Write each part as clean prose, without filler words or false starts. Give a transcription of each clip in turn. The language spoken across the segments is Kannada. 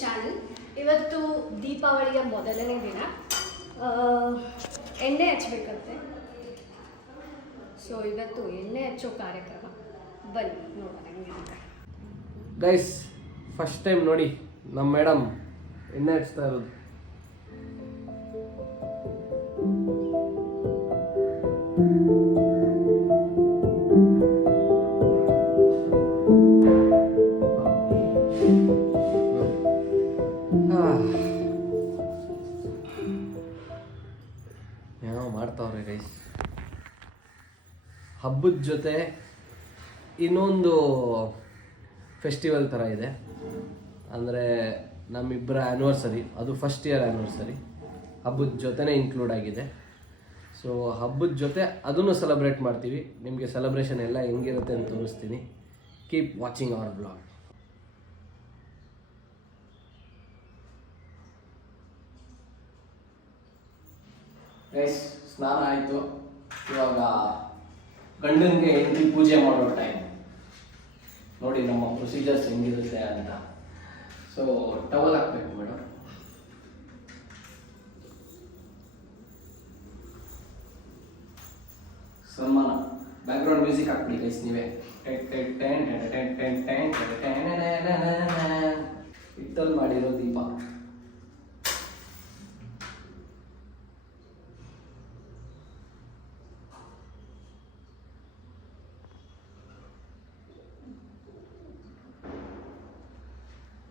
ಚಾನಲ್. ಇವತ್ತು ದೀಪಾವಳಿಯ ಮೊದಲನೇ ದಿನ. ಎಣ್ಣೆ ಹಚ್ಚಬೇಕಂತೆ. ಸೊ ಇವತ್ತು ಎಣ್ಣೆ ಹಚ್ಚೋ ಕಾರ್ಯಕ್ರಮ. ಬನ್ನಿ ನೋಡೋಣ ಹೆಂಗಿರುತ್ತೆ. ಗೈಸ್, ಫಸ್ಟ್ ಟೈಮ್ ನೋಡಿ ನಮ್ಮ ಮೇಡಮ್ ಎಣ್ಣೆ ಹಚ್ತಾ ಇರೋದು. ಏನೋ ಮಾಡ್ತಾವ್ರೆ ಗೈಸ್. ಹಬ್ಬದ ಜೊತೆ ಇನ್ನೊಂದು ಫೆಸ್ಟಿವಲ್ ಥರ ಇದೆ. ಅಂದರೆ ನಮ್ಮಿಬ್ಬರ ಆ್ಯನಿವರ್ಸರಿ, ಅದು ಫಸ್ಟ್ ಇಯರ್ ಆ್ಯನಿವರ್ಸರಿ ಹಬ್ಬದ ಜೊತೆನೇ ಇನ್ಕ್ಲೂಡ್ ಆಗಿದೆ. ಸೊ ಹಬ್ಬದ ಜೊತೆ ಅದನ್ನು ಸೆಲೆಬ್ರೇಟ್ ಮಾಡ್ತೀವಿ. ನಿಮಗೆ ಸೆಲೆಬ್ರೇಷನ್ ಎಲ್ಲ ಹೆಂಗಿರುತ್ತೆ ಅಂತ ತೋರಿಸ್ತೀನಿ. Keep watching our blog. Guys, ಸ್ನಾನ ಆಯಿತು. ಇವಾಗ ಗಂಡನಿಗೆ ಹೆಂಡತಿ ಪೂಜೆ ಮಾಡೋ ಟೈಮ್. ನೋಡಿ ನಮ್ಮ ಪ್ರೊಸೀಜರ್ಸ್ ಹೆಂಗಿರುತ್ತೆ ಅಂತ. ಸೊ ಟವಲ್ ಹಾಕ್ಬೇಕು ಮೇಡಮ್. ಸನ್ಮಾನ. ಬ್ಯಾಕ್ಗ್ರೌಂಡ್ ಮ್ಯೂಸಿಕ್ ಹಾಕ್ಬಿಡಿ ಗೈಸ್ ನೀವೇ. ಹಿಟ್ಟಲ್ಲಿ ಮಾಡಿರೋ ದೀಪ.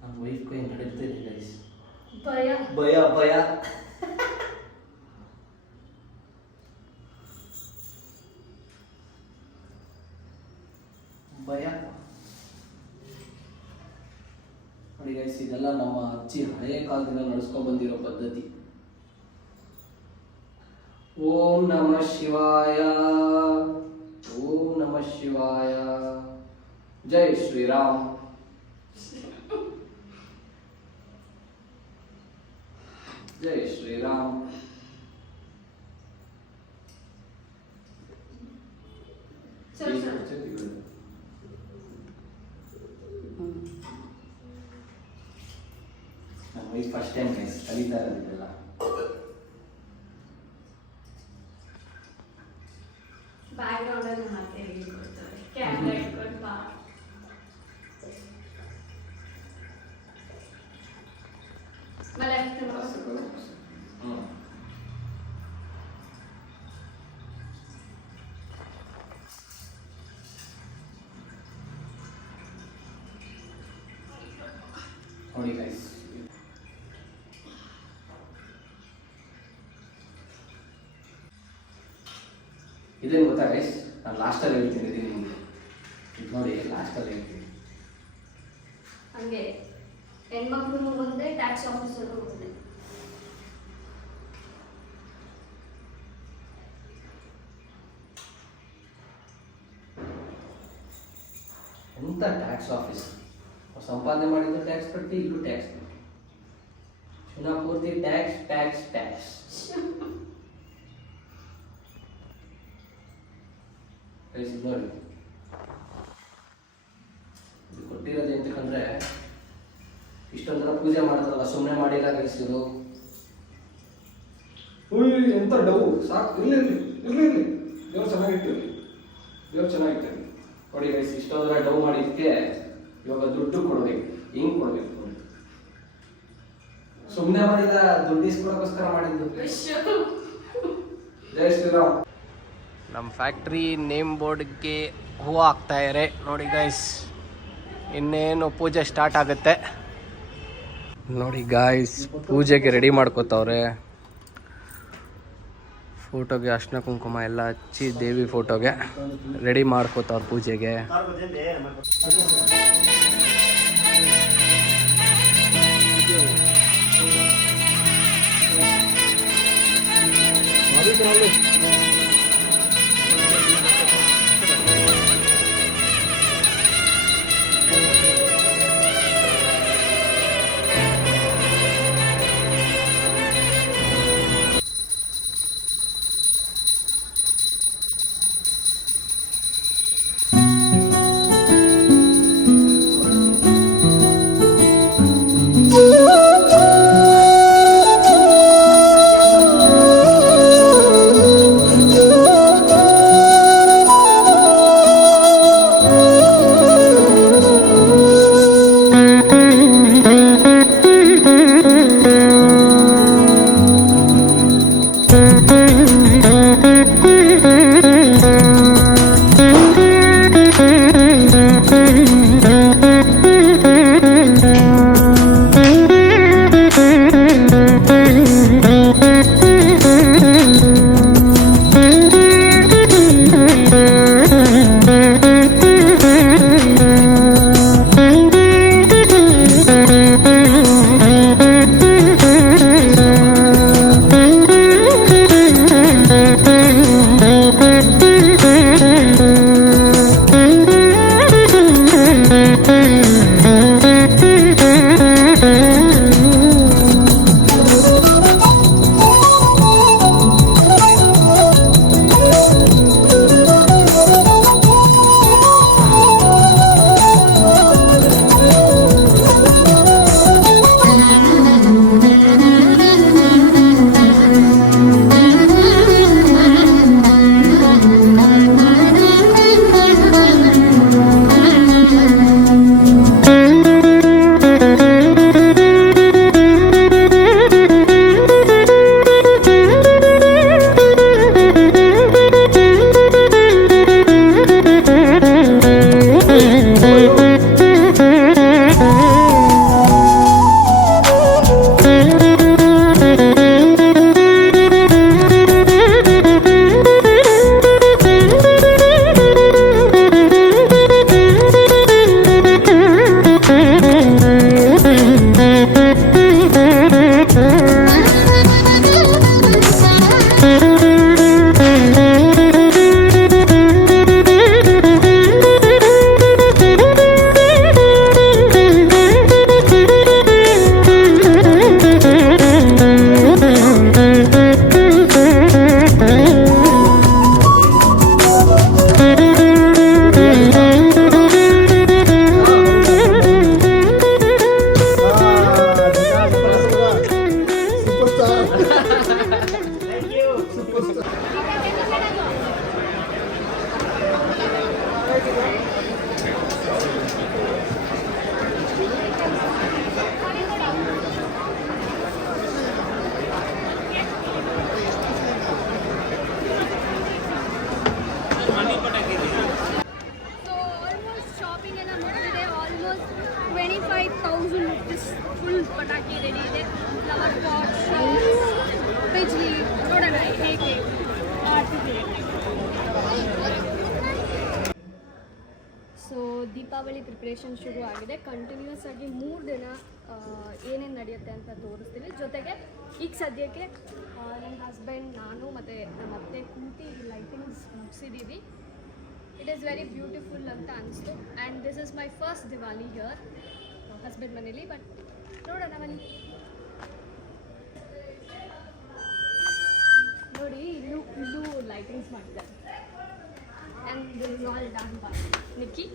ನಮ್ಮ ವೈಫ್ ಕೈ ನಡೀತಿದೆ ಗೈಸ್. ಭಯ ಭಯ ಭಯ. ಭಯ ನೋಡಿ ಗೈಸ್, ಇದೆಲ್ಲ ನಮ್ಮ ಅಜ್ಜಿ ಹಳೆಯ ಕಾಲದಿಂದ ನಡೆಸ್ಕೊಂಡು ಬಂದಿರೋ ಪದ್ಧತಿ. ಓಂ ನಮಃ ಶಿವಾಯ, ಓಂ ನಮಃ ಶಿವಾಯ, ಜೈ ಶ್ರೀರಾಮ್. ಜೈ ಶ್ರೀರಾಮ್. ನಮ್ಮ ವೈಫ್ ಫಸ್ಟ್ ಟೈಮ್ ಗೈಸ್ ಕಲಿತಾ ಇರೋದಿಲ್ಲ. ಬ್ಯಾಕ್ಗ್ರೌಂಡ್ ಅಲ್ಲಿ ಮತ್ತೆ ಹೇಳ್ಕೊಡ್ತಾರೆ. ಕ್ಯಾಮ್ರಾ ಇಟ್ಕೊಂಡು ಬಾ. ನೋಡಿ ಗೈಸ್, ಇದೇನು ಗೊತ್ತಾ ಗೈಸ್, ನಾನು ಲಾಸ್ಟಲ್ಲಿ ಹೇಳ್ತೀನಿ ನಿಮಗೆ. ಇದು ನೋಡಿ ಲಾಸ್ಟಲ್ಲಿ ಹೇಳ್ತೀನಿ. ಹಂಗೆ ಹೆಣ್ಮಕ್ಳು ಒಂದೇ, ಟ್ಯಾಕ್ಸ್ ಆಫೀಸರ್ ಒಂದೇ. ಎಂತ ಟ್ಯಾಕ್ಸ್ ಆಫೀಸ್? ಸಂಪಾದನೆ ಮಾಡಿದ್ದು ಟ್ಯಾಕ್ಸ್ ಕಟ್ಟಿ, ಇಲ್ಲೂ ಟ್ಯಾಕ್ಸ್ ಕಟ್ಟಿ. ಚುನಾವ್ ಪೂರ್ತಿ ಟ್ಯಾಕ್ಸ್ ಟ್ಯಾಕ್ಸ್ ಟ್ಯಾಕ್ಸ್. ನೋಡಿ ಇದು ಕೊಟ್ಟಿರೋದು ಎಂತಕ್ಕಂದ್ರೆ, ಇಷ್ಟೊಂದು ಜನ ಪೂಜೆ ಮಾಡಿದ್ರಲ್ಲ, ಸುಮ್ಮನೆ ಮಾಡಿಲ್ಲ ಗೈಸ್ ಇದು. ಎಂತ ಡೌ ಸಾಕು. ಇರ್ಲಿ ದೇವ್ರು ಚೆನ್ನಾಗಿಟ್ಟಿರಲಿ, ದೇವ್ರು ಚೆನ್ನಾಗಿಟ್ಟಿರಲಿ. ನೋಡಿ ಗೈಸ್, ಇಷ್ಟೊಂದು ಜನ ಡೌ ಮಾಡಿದ್ದಕ್ಕೆ ಇವಾಗ ದುಡ್ಡು ಕೊಡ್ಬೇಕು. ಹಿಂಗ್ ಕೊಡ್ಬೇಕು ನೋಡಿ. ಸುಮ್ಮನೆ ಮಾಡಿದ, ದುಡ್ಡು ಇಸ್ಕೊಳಕ್ಕೋಸ್ಕರ ಮಾಡಿದ್ದು. ಜೈ ಶ್ರೀರಾಮ್. ನಮ್ಮ ಫ್ಯಾಕ್ಟ್ರಿ ನೇಮ್ ಬೋರ್ಡ್ಗೆ ಹೂವು ಹಾಕ್ತಾ ಇದ್ದಾರೆ ನೋಡಿ ಗೈಸ್. ಇನ್ನೇನು ಪೂಜೆ ಸ್ಟಾರ್ಟ್ ಆಗುತ್ತೆ ನೋಡಿ ಗಾಯ್ಸ್. ಪೂಜೆಗೆ ರೆಡಿ ಮಾಡ್ಕೋತವ್ರೆ. ಫೋಟೋಗೆ ಅರ್ಶಿನ ಕುಂಕುಮ ಎಲ್ಲ ಹಚ್ಚಿ ದೇವಿ ಫೋಟೋಗೆ ರೆಡಿ ಮಾಡ್ಕೋತವ್ರ ಪೂಜೆಗೆ. ಸೊ ಆಲ್ಮೋಸ್ಟ್ ಶಾಪಿಂಗ್ ಎಲ್ಲ ಮುಗಿದಿದೆ. ಆಲ್ಮೋಸ್ಟ್ 25,000 ರುಪೀಸ್ ಫುಲ್ ಪಟಾಕಿ ರೆಡಿ ಇದೆ. ಫ್ಲವರ್ ಪಾಟ್, ಬಿಜ್ಲಿ ನೋಡೋಣ ಹೇಗೆ ಆಡ್ತಿದೆ. ಸೊ ದೀಪಾವಳಿ ಪ್ರಿಪ್ರೇಷನ್ ಶುರು ಆಗಿದೆ. ಕಂಟಿನ್ಯೂಸ್ ಆಗಿ 3 ದಿನ ಏನೇನು ನಡೆಯುತ್ತೆ ಅಂತ ತೋರಿಸ್ತೀವಿ. ಜೊತೆಗೆ ಈಗ ಸದ್ಯಕ್ಕೆ ನನ್ನ ಹಸ್ಬೆಂಡ್, ನಾನು ಮತ್ತು ನಮ್ಮ ಅತ್ತೆ ಕೂತಿ ಲೈಟಿಂಗ್ಸ್ ಮುಗಿಸಿದ್ದೀವಿ. ಇಟ್ ಈಸ್ ವೆರಿ ಬ್ಯೂಟಿಫುಲ್ ಅಂತ ಅನಿಸ್ತು. And this is my first Diwali here husband ಮನೇಲಿ. ಬಟ್ ನೋಡೋಣ ಬನ್ನಿ. ನೋಡಿ ಇಲ್ಲೂ ಲೈಟಿಂಗ್ಸ್ ಮಾಡಿದ್ದಾರೆ. And this is all done by Nikki.